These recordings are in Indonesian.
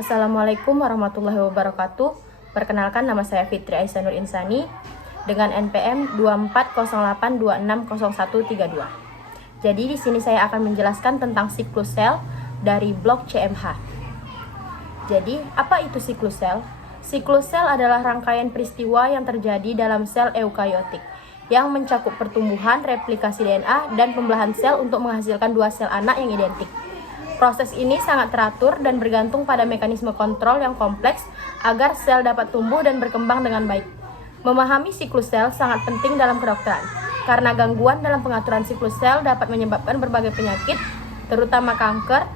Assalamualaikum warahmatullahi wabarakatuh. Perkenalkan, nama saya Fitri Aisyah Nur Insani dengan NPM 2408260132. Jadi di sini saya akan menjelaskan tentang siklus sel dari blok CMH. Jadi, apa itu siklus sel? Siklus sel adalah rangkaian peristiwa yang terjadi dalam sel eukariotik yang mencakup pertumbuhan, replikasi DNA, dan pembelahan sel untuk menghasilkan dua sel anak yang identik. Proses ini sangat teratur dan bergantung pada mekanisme kontrol yang kompleks agar sel dapat tumbuh dan berkembang dengan baik. Memahami siklus sel sangat penting dalam kedokteran, karena gangguan dalam pengaturan siklus sel dapat menyebabkan berbagai penyakit, terutama kanker.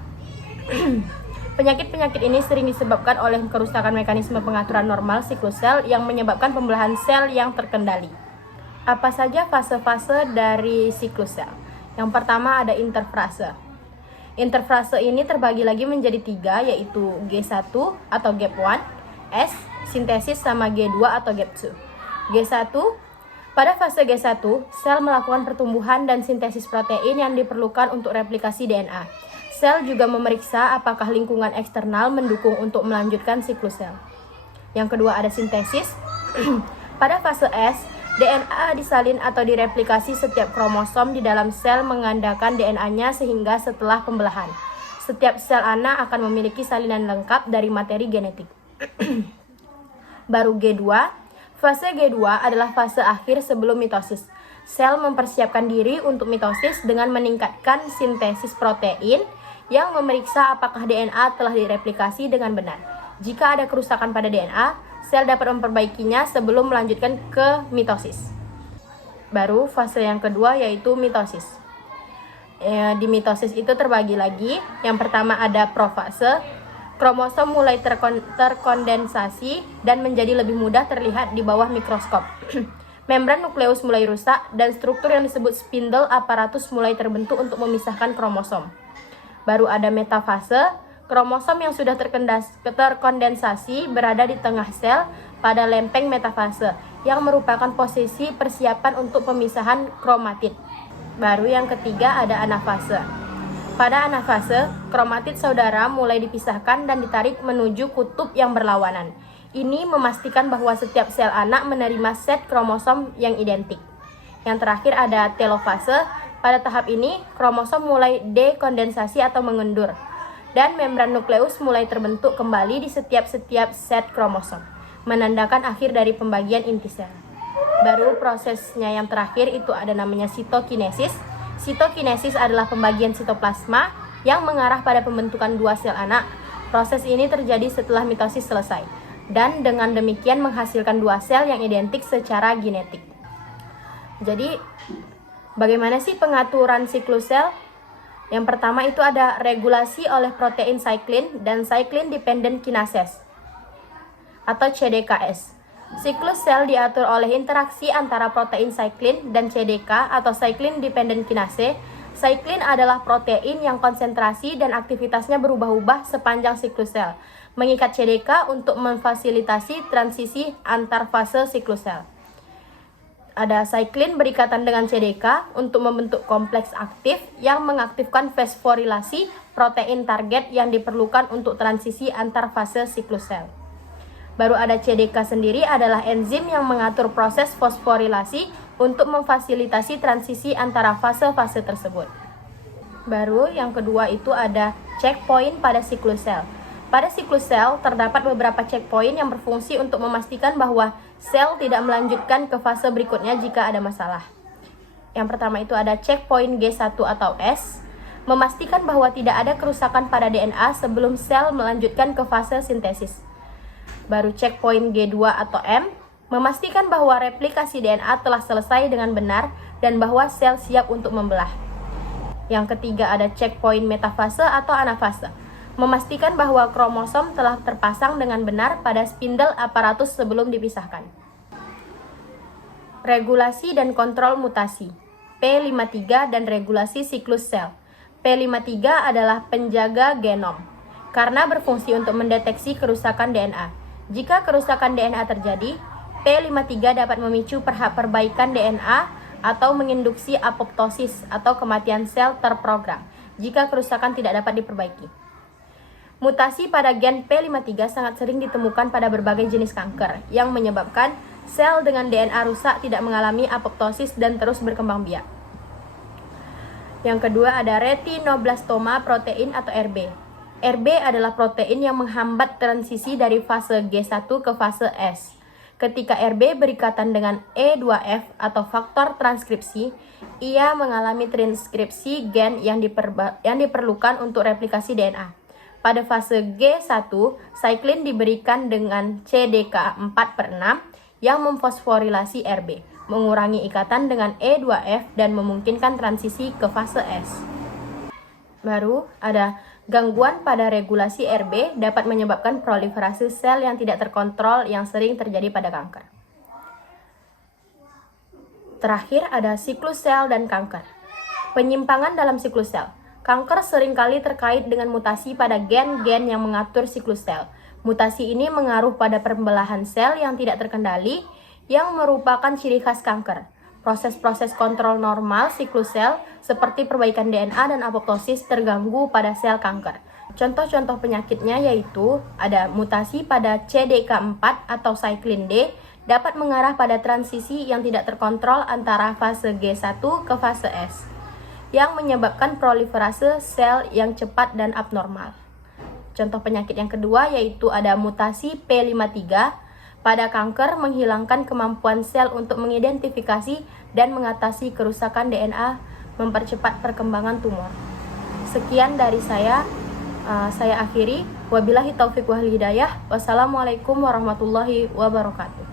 Penyakit-penyakit ini sering disebabkan oleh kerusakan mekanisme pengaturan normal siklus sel yang menyebabkan pembelahan sel yang terkendali. Apa saja fase-fase dari siklus sel? Yang pertama ada interfase. Interfase ini terbagi lagi menjadi tiga, yaitu G1 atau gap 1, S, sintesis, sama G2 atau gap 2. G1, pada fase G1, sel melakukan pertumbuhan dan sintesis protein yang diperlukan untuk replikasi DNA. Sel juga memeriksa apakah lingkungan eksternal mendukung untuk melanjutkan siklus sel. Yang kedua ada sintesis. Pada fase S, DNA disalin atau direplikasi setiap kromosom di dalam sel menggandakan DNA-nya sehingga setelah pembelahan, setiap sel anak akan memiliki salinan lengkap dari materi genetik. Baru G2. Fase G2 adalah fase akhir sebelum mitosis. Sel mempersiapkan diri untuk mitosis dengan meningkatkan sintesis protein yang memeriksa apakah DNA telah direplikasi dengan benar. Jika ada kerusakan pada DNA, sel dapat memperbaikinya sebelum melanjutkan ke mitosis. Baru fase yang kedua yaitu mitosis. Di mitosis itu terbagi lagi. Yang pertama ada profase. Kromosom mulai terkondensasi dan menjadi lebih mudah terlihat di bawah mikroskop. Membran nukleus mulai rusak dan struktur yang disebut spindle apparatus mulai terbentuk untuk memisahkan kromosom. Baru ada metafase. Kromosom yang sudah terkondensasi berada di tengah sel pada lempeng metafase, yang merupakan posisi persiapan untuk pemisahan kromatid. Baru yang ketiga ada anafase. Pada anafase, kromatid saudara mulai dipisahkan dan ditarik menuju kutub yang berlawanan. Ini memastikan bahwa setiap sel anak menerima set kromosom yang identik. Yang terakhir ada telofase. Pada tahap ini, kromosom mulai dekondensasi atau mengendur, dan membran nukleus mulai terbentuk kembali di setiap set kromosom, menandakan akhir dari pembagian inti sel. Baru prosesnya yang terakhir itu ada namanya sitokinesis. Sitokinesis adalah pembagian sitoplasma yang mengarah pada pembentukan dua sel anak. Proses ini terjadi setelah mitosis selesai, dan dengan demikian menghasilkan dua sel yang identik secara genetik. Jadi, bagaimana sih pengaturan siklus sel? Yang pertama itu ada regulasi oleh protein cyclin dan cyclin dependent kinases atau CDKS. Siklus sel diatur oleh interaksi antara protein cyclin dan CDK atau cyclin dependent kinase. Cyclin adalah protein yang konsentrasi dan aktivitasnya berubah-ubah sepanjang siklus sel, mengikat CDK untuk memfasilitasi transisi antar fase siklus sel. Ada cyclin berikatan dengan CDK untuk membentuk kompleks aktif yang mengaktifkan fosforilasi protein target yang diperlukan untuk transisi antar fase siklus sel. Baru ada CDK sendiri adalah enzim yang mengatur proses fosforilasi untuk memfasilitasi transisi antara fase-fase tersebut. Baru yang kedua itu ada checkpoint pada siklus sel. Pada siklus sel terdapat beberapa checkpoint yang berfungsi untuk memastikan bahwa sel tidak melanjutkan ke fase berikutnya jika ada masalah. Yang pertama itu ada checkpoint G1 atau S, memastikan bahwa tidak ada kerusakan pada DNA sebelum sel melanjutkan ke fase sintesis. Baru checkpoint G2 atau M, memastikan bahwa replikasi DNA telah selesai dengan benar dan bahwa sel siap untuk membelah. Yang ketiga ada checkpoint metafase atau anafase, memastikan bahwa kromosom telah terpasang dengan benar pada spindle apparatus sebelum dipisahkan. Regulasi dan kontrol mutasi, P53 dan regulasi siklus sel. P53 adalah penjaga genom, karena berfungsi untuk mendeteksi kerusakan DNA. Jika kerusakan DNA terjadi, P53 dapat memicu perbaikan DNA atau menginduksi apoptosis atau kematian sel terprogram jika kerusakan tidak dapat diperbaiki. Mutasi pada gen P53 sangat sering ditemukan pada berbagai jenis kanker yang menyebabkan sel dengan DNA rusak tidak mengalami apoptosis dan terus berkembang biak. Yang kedua ada retinoblastoma protein atau RB. RB adalah protein yang menghambat transisi dari fase G1 ke fase S. Ketika RB berikatan dengan E2F atau faktor transkripsi, ia mengalami transkripsi gen yang diperlukan untuk replikasi DNA. Pada fase G1, cyclin diberikan dengan CDK4/6 yang memfosforilasi RB, mengurangi ikatan dengan E2F dan memungkinkan transisi ke fase S. Baru ada gangguan pada regulasi RB dapat menyebabkan proliferasi sel yang tidak terkontrol yang sering terjadi pada kanker. Terakhir ada siklus sel dan kanker. Penyimpangan dalam siklus sel. Kanker seringkali terkait dengan mutasi pada gen-gen yang mengatur siklus sel. Mutasi ini mengaruh pada pembelahan sel yang tidak terkendali, yang merupakan ciri khas kanker. Proses-proses kontrol normal siklus sel, seperti perbaikan DNA dan apoptosis, terganggu pada sel kanker. Contoh-contoh penyakitnya yaitu ada mutasi pada CDK4 atau cyclin D, dapat mengarah pada transisi yang tidak terkontrol antara fase G1 ke fase S, yang menyebabkan proliferase sel yang cepat dan abnormal. Contoh penyakit yang kedua yaitu ada mutasi P53 pada kanker, menghilangkan kemampuan sel untuk mengidentifikasi dan mengatasi kerusakan DNA, mempercepat perkembangan tumor. Sekian dari saya akhiri. Wabillahi taufiq wal hidayah. Wassalamualaikum warahmatullahi wabarakatuh.